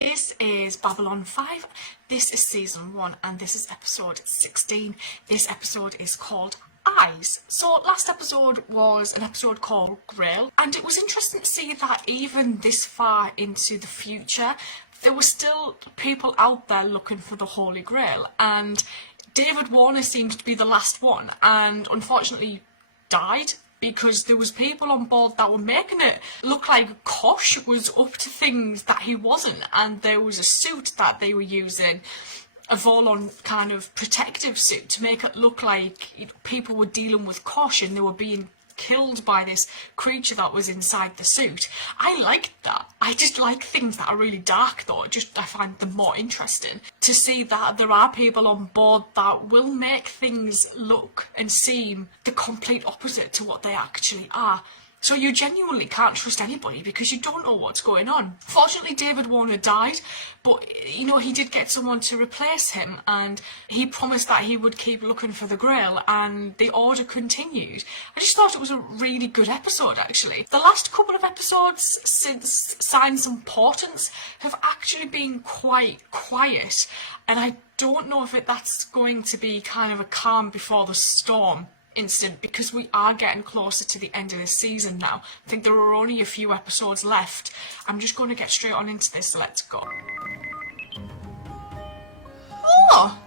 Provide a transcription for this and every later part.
This is Babylon 5, this is Season 1 and this is Episode 16. This episode is called Eyes. So last episode was an episode called Grail, and it was interesting to see that even this far into the future there were still people out there looking for the Holy Grail, and David Warner seems to be the last one and unfortunately died, because there was people on board that were making it look like Kosh was up to things that he wasn't, and there was a suit that they were using, a Volon kind of protective suit, to make it look like people were dealing with Kosh and they were being killed by this creature that was inside the suit. I liked that. I just like things that are really dark though. I find them more interesting. To see that there are people on board that will make things look and seem the complete opposite to what they actually are. So you genuinely can't trust anybody because you don't know what's going on. Fortunately, David Warner died, but he did get someone to replace him, and he promised that he would keep looking for the Grail, and the order continued. I just thought it was a really good episode, actually. The last couple of episodes since Signs of Importance have actually been quite quiet, and I don't know if that's going to be kind of a calm before the storm instant, because we are getting closer to the end of the season now. I think there are only a few episodes left. I'm just going to get straight on into this, so let's go. Oh!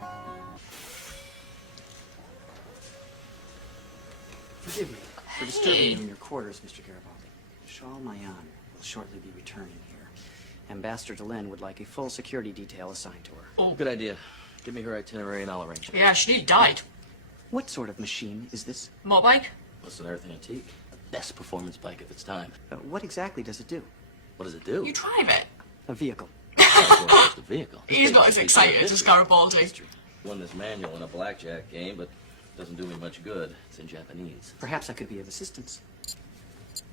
Forgive me for disturbing you in your quarters, Mr. Garibaldi. Shaw Mayan will shortly be returning here. Ambassador Delenn would like a full security detail assigned to her. Oh. Good idea. Give me her itinerary and I'll arrange it. Yeah, she died. What sort of machine is this? Motorbike? What's an Earth antique? Best performance bike of its time. What exactly does it do? What does it do? You drive it. A vehicle. It's a vehicle. He's not as excited as Garibaldi. History. Won this manual in a blackjack game, but doesn't do me much good. It's in Japanese. Perhaps I could be of assistance.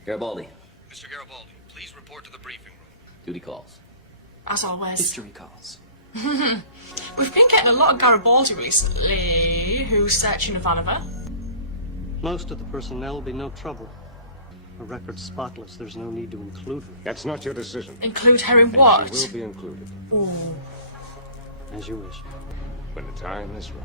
Garibaldi, Mr. Garibaldi, please report to the briefing room. duty calls. As always. History calls. We've been getting a lot of Garibaldi recently. Who's searching Ivanova? Most of the personnel will be no trouble. Her record's spotless. There's no need to include her. That's not your decision. Include her in And what? she will be included Ooh. As you wish. when the time is right.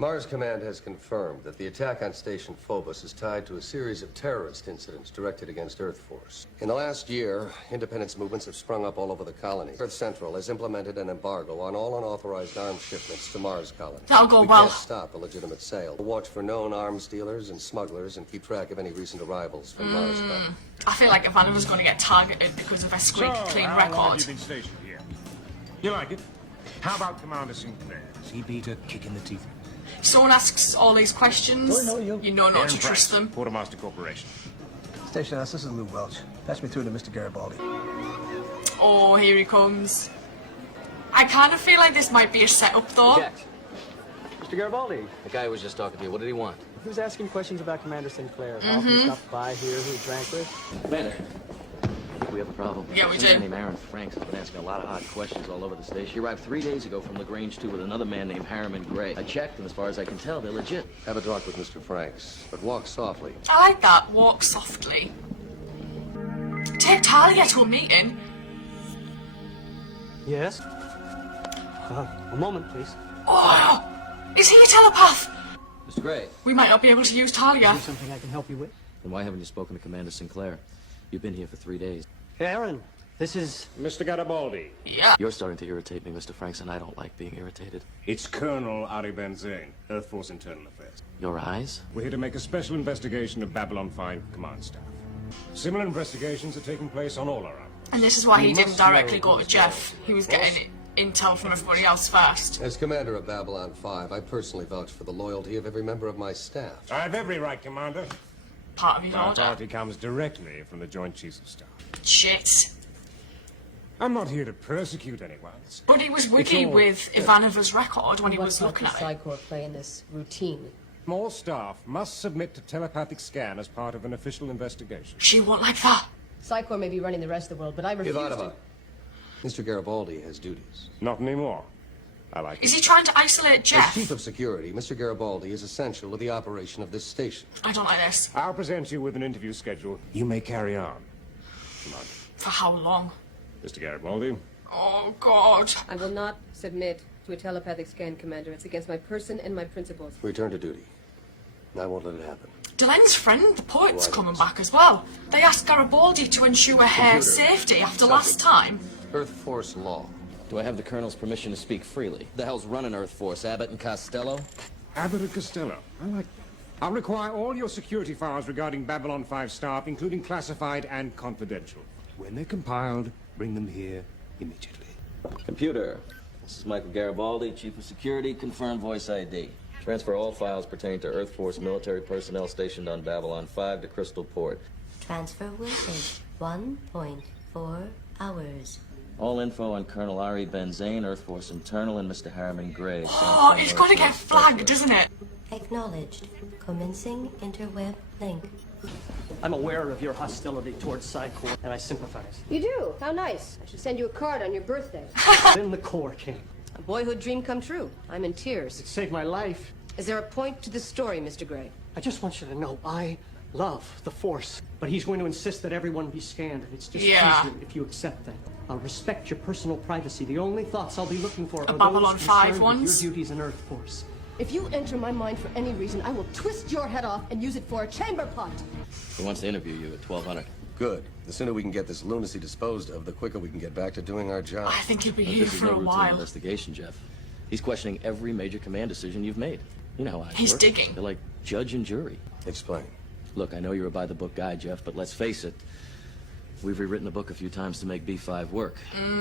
Mars Command has confirmed that the attack on Station Phobos is tied to a series of terrorist incidents directed against Earth Force. In the last year, independence movements have sprung up all over the colony. Earth Central has implemented an embargo on all unauthorized arms shipments to Mars colony. That'll go we well. can't stop a legitimate sale. We'll watch for known arms dealers and smugglers and keep track of any recent arrivals from Mars colony. I feel like Ivanova's going to get targeted because of her squeaky clean how long record. have you been stationed here? You like it? How about Commander Sinclair? Has he beat a kick in the teeth? Someone asks all these questions, you know not Aaron to trust Price, them. Quartermaster Corporation. Station House, this is Lou Welch. Pass me through to Mr. Garibaldi. Oh, here he comes. I kind of feel like this might be a setup though. Jack. Mr. Garibaldi. The guy who was just talking to you, what did he want? He was asking questions about Commander Sinclair. How often he stopped by here, who he drank with. Commander, I think we have a problem. Yeah, we Some do. man named Aaron Franks has been asking a lot of odd questions all over the station. He arrived 3 days ago from LaGrange 2 with another man named Harriman Gray. I checked, and as far as I can tell, they're legit. Have a talk with Mr. Franks, but walk softly. I like that. Walk softly. Take Talia to a meeting. Yes? A moment, please. Oh, is he a telepath? Mr. Gray, We might not be able to use Talia. Is something I can help you with? then why haven't you spoken to Commander Sinclair? You've been here for 3 days. Aaron, this is... Mr. Garibaldi, Yeah. You're starting to irritate me, Mr. Franks, and I don't like being irritated. it's Colonel Ari Benzane, Earth Force Internal Affairs. Your eyes? We're here to make a special investigation of Babylon 5 command staff. Similar investigations are taking place on all our outposts. And this is why he We didn't must directly know go to who's Jeff. involved. He was Of course. getting intel from everybody else first. As commander of Babylon 5, I personally vouch for the loyalty of every member of my staff. I have every right, Commander. Part of his My order. authority comes directly from the Joint Chiefs of Staff. Shit. I'm not here to persecute anyone. But he was wiggy all- with Ivanova's record when he What was part looking does at it. Psychor play in this routine? All staff must submit to telepathic scan as part of an official investigation. She won't like that. Psychor may be running the rest of the world, but I refuse Ivanova, to. Mr. Garibaldi has duties. Not anymore. I like Is it. he trying to isolate As Jeff? chief of security, Mr. Garibaldi is essential to the operation of this station. I don't like this. I'll present you with an interview schedule. You may carry on. Come on, For how long? Mr. Garibaldi. Oh, God. I will not submit to a telepathic scan, Commander. It's against my person and my principles. Return to duty. I won't let it happen. Delen's friend, the poet's coming back as well. They asked Garibaldi to ensure her Computer. safety after last time. Earth Force law. Do I have the Colonel's permission to speak freely? The hell's running Earth Force, Abbott and Costello? Abbott and Costello. I like that. I'll require all your security files regarding Babylon 5 staff, including classified and confidential. When they're compiled, bring them here immediately. Computer. This is Michael Garibaldi, Chief of Security. Confirm voice ID. Transfer all files pertaining to Earth Force military personnel stationed on Babylon 5 to Crystal Port. Transfer will take 1.4 hours. All info on Colonel Ari Benzane, Earth Force internal, and Mr. Harriman Gray. Oh, it's got to get flagged, isn't it? Acknowledged. Commencing interweb link. I'm aware of your hostility towards Psi Corps, and I sympathize. You do? How nice. I should send you a card on your birthday. Then the Corps came. A boyhood dream come true. I'm in tears. It saved my life. Is there a point to the story, Mr. Gray? I just want you to know, I love the Force. But he's going to insist that everyone be scanned, and it's just easier if you accept that. I'll respect your personal privacy. The only thoughts I'll be looking for are Babylon those 5 concerned ones? with your duties in Earth Force. If you enter my mind for any reason, I will twist your head off and use it for a chamber pot. He wants to interview you at 1200. Good. The sooner we can get this lunacy disposed of, the quicker we can get back to doing our job. I think he'll be Now, here this is for no a routine while. investigation, Jeff. He's questioning every major command decision you've made. You know how He's work. digging. They're like judge and jury. Explain. Look, I know you're a by-the-book guy, Jeff, but let's face it. We've rewritten the book a few times to make B5 work.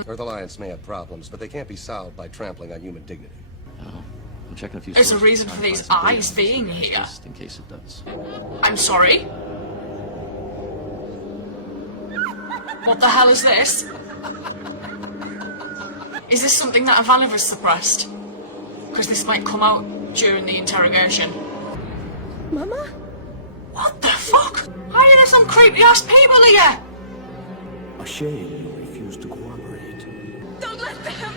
Earth Alliance may have problems, but they can't be solved by trampling on human dignity. Oh, I'm checking a few There's a sources reason to for try and these find some eyes data on being this guy, here. just in case it does. I'm sorry. What the hell is this? Is this something that Ivanov suppressed? Because this might come out during the interrogation. Mama? What the fuck? Why are there some creepy ass people here? A shame you refuse to cooperate. Don't let them.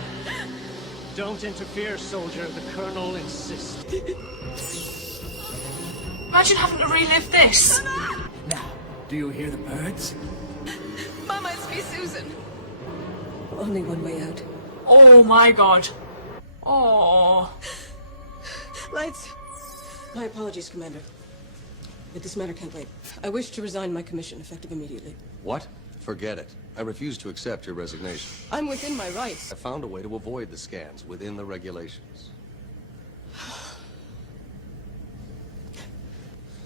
Don't interfere, soldier. The Colonel insists. Imagine having to relive this. Now, do you hear the birds? Mama, it's me, Susan. Only one way out. Oh my god. Oh. Lights. My apologies, Commander. But this matter can't wait. I wish to resign my commission, effective immediately. What? Forget it. I refuse to accept your resignation. I'm within my rights. I found a way to avoid the scans within the regulations.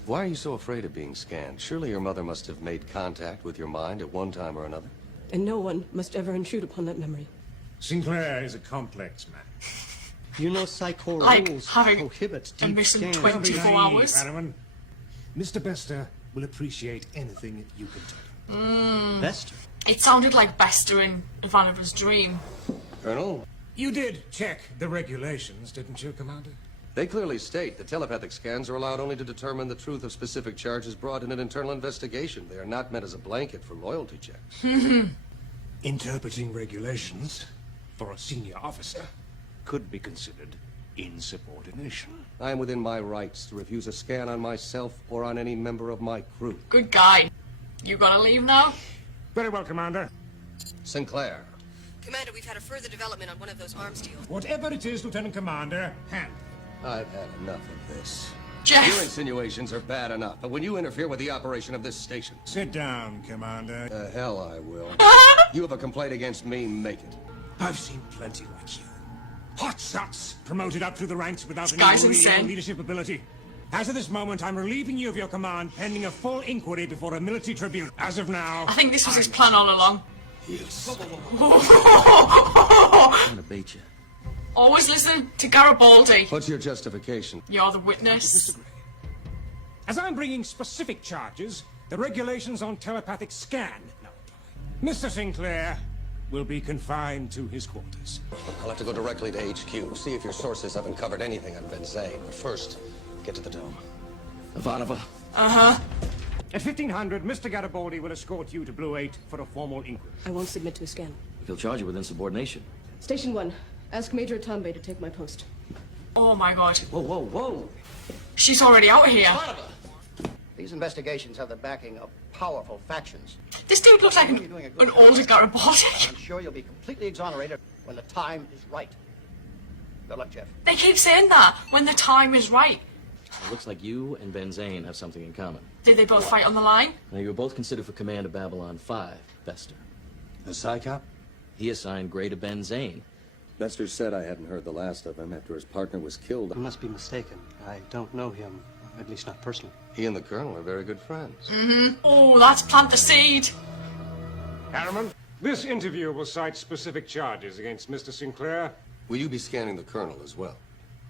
Why are you so afraid of being scanned? Surely your mother must have made contact with your mind at one time or another. And no one must ever intrude upon that memory. Sinclair is a complex man. You know Psi Corps Like rules having prohibit a deep mission scans. 24 Don't be naive, hours. Harriman. Mr. Bester will appreciate anything you can tell him. Bester. It sounded like Bester in Ivanov's dream. Colonel? You did check the regulations, didn't you, Commander? They clearly state that telepathic scans are allowed only to determine the truth of specific charges brought in an internal investigation. They are not meant as a blanket for loyalty checks. Interpreting regulations for a senior officer could be considered insubordination. I am within my rights to refuse a scan on myself or on any member of my crew. Good guy. You gonna leave now? Very well, Commander. Sinclair. Commander, we've had a further development on one of those arms deals. Whatever it is, Lieutenant Commander, hand. I've had enough of this. Jeff. Your insinuations are bad enough, but when you interfere with the operation of this station... Sit down, Commander. The hell I will. You have a complaint against me, make it. I've seen plenty like you. Hot shots promoted up through the ranks without This guy's any real insane. leadership ability. As of this moment, I'm relieving you of your command pending a full inquiry before a military tribunal. As of now... I think this was his plan all along. Yes. I'm gonna bait you. Always listen to Garibaldi. What's your justification? You're the witness. As I'm bringing specific charges, the regulations on telepathic scan now apply. Mr. Sinclair will be confined to his quarters. I'll have to go directly to HQ, see if your sources have uncovered anything on Benzane. But first, get to the dome. Ivanova. Uh-huh. At 1500, Mr. Garibaldi will escort you to Blue 8 for a formal inquiry. I won't submit to a scan. If he'll charge you with insubordination. Station 1. Ask Major Atambe to take my post. Oh my god. Whoa, whoa, whoa. She's already out here. The These investigations have the backing of powerful factions. This dude looks like an older Garibaldi. I'm sure you'll be completely exonerated when the time is right. Good luck, Jeff. They keep saying that, when the time is right. It looks like you and Ben Zane have something in common. Did they both fight on the line? Now, you were both considered for command of Babylon 5, Bester. The Psychop? He assigned Gray to Ben Zane. Bester said I hadn't heard the last of him after his partner was killed. You must be mistaken. I don't know him, at least not personally. He and the Colonel are very good friends. Oh, that's plant the seed. Harriman, this interview will cite specific charges against Mr. Sinclair. Will you be scanning the Colonel as well?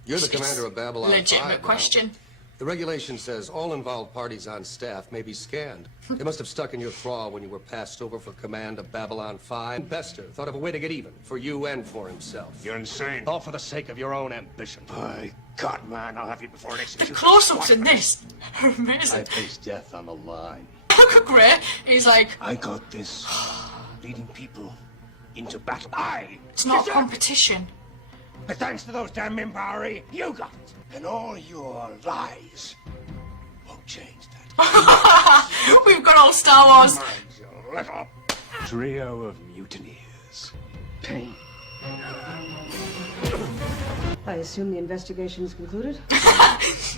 You're the commander of Babylon 5 Legitimate now. question. The regulation says all involved parties on staff may be scanned. They must have stuck in your craw when you were passed over for command of Babylon 5. Bester thought of a way to get even, for you and for himself. You're insane. All for the sake of your own ambition. My God, man, I'll have you before next The close-ups in this are amazing. I face death on the line. Look at Gray. He's like, I got this. Leading people into battle. it's not a competition. But thanks to those damn Mimbari, you got it. And all your lies won't change that. We've got all Star Wars. Mind your little trio of mutineers. Pain. I assume the investigation is concluded? It's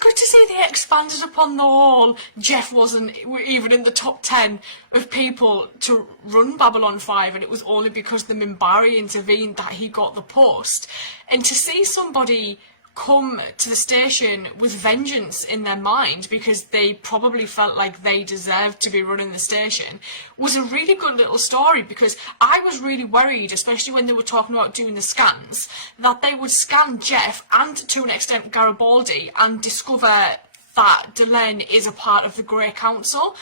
good to see they expanded upon the whole. Jeff wasn't even in the top 10 of people to run Babylon 5, and it was only because the Mimbari intervened that he got the post. And to see somebody come to the station with vengeance in their mind because they probably felt like they deserved to be running the station was a really good little story, because I was really worried, especially when they were talking about doing the scans, that they would scan Jeff and to an extent Garibaldi and discover that Delenn is a part of the Grey Council.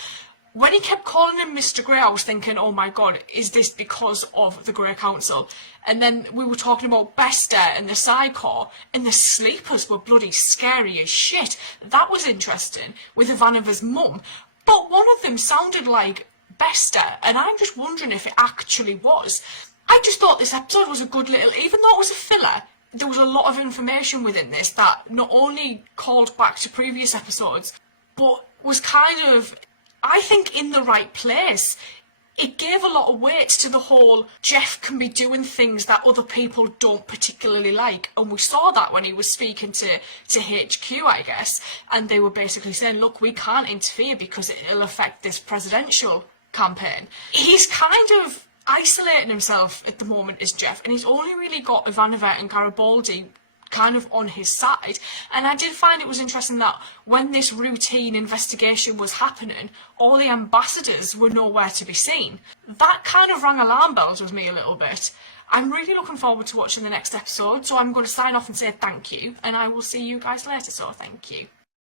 When he kept calling him Mr. Grey, I was thinking, oh my god, is this because of the Grey Council? And then we were talking about Bester and the Psi Corps, and the sleepers were bloody scary as shit. That was interesting, with Ivanova's mum. But one of them sounded like Bester, and I'm just wondering if it actually was. I just thought this episode was a good little, even though it was a filler, there was a lot of information within this that not only called back to previous episodes, but was kind of, I think, in the right place. It gave a lot of weight to the whole Jeff can be doing things that other people don't particularly like, and we saw that when he was speaking to HQ, I guess, and they were basically saying, look, we can't interfere because it'll affect this presidential campaign. He's kind of isolating himself at the moment as Jeff, and he's only really got Ivanova and Garibaldi kind of on his side. And I did find it was interesting that when this routine investigation was happening, all the ambassadors were nowhere to be seen. That kind of rang alarm bells with me a little bit. I'm really looking forward to watching the next episode, so I'm going to sign off and say thank you, and I will see you guys later, so thank you.